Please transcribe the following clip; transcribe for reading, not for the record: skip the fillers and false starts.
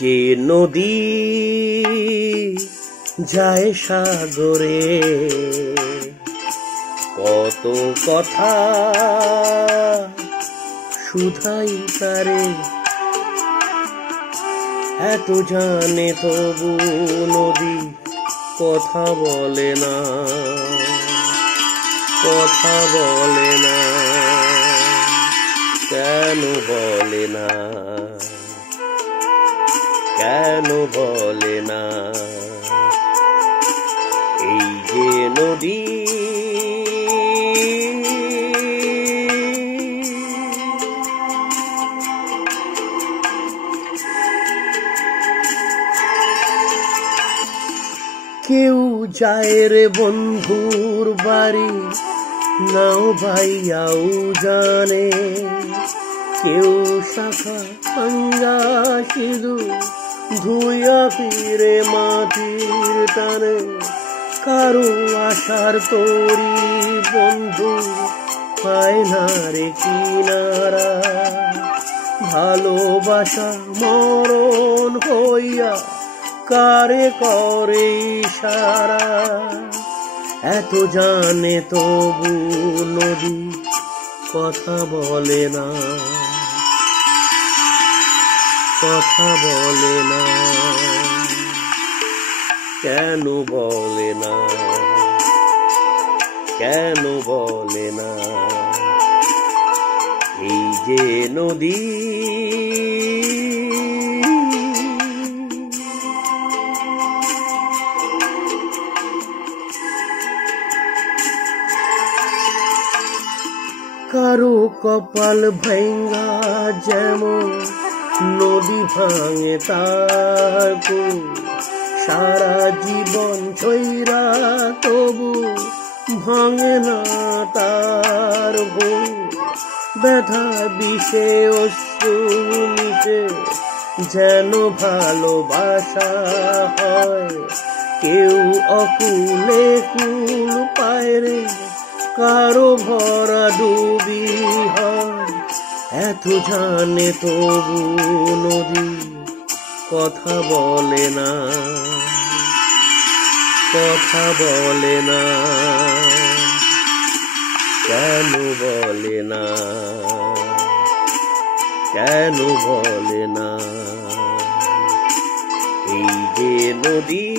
যে নদী যায় সাগরে, কত কথা শুধাই তারে, এত জানে তবু নদী কথা বলে না, কথা বলে না, কেন বলে না, কেন বলে না? এই যে নদী কেউ যায় রে বন্ধুর বাড়ি, নাও ভাইয়াও জানে, কেউ শাখা ভাঙ্গা সিঁদুর ধুইয়া ফিরে মাটির টানে, কারো আশার তরি বন্ধু পায় না রে কিনারা, ভালোবাসা মরণ হইয়া কারে করে ইশারা, এত জানে তবু নদী কথা বলে না, কথা বলে না, কেন বলে না, কেন বলে না? এই যে নদী কারো কপাল ভাঙ্গা যেমন নদী ভাঙে তাকো, সারা জীবন ছইরা তবু ভাঙে না তার বুক, ব্যথা বিষে অশ্রু মিশে যেন ভালোবাসা হয়, কেউ অকুলে কুল পায় রে, কারো ভরা ডুবি হয়, এত জানে তবু নদী কথা বলে না, কথা বলে না, কেন বলে না, কেন বলে না? এই যে নদী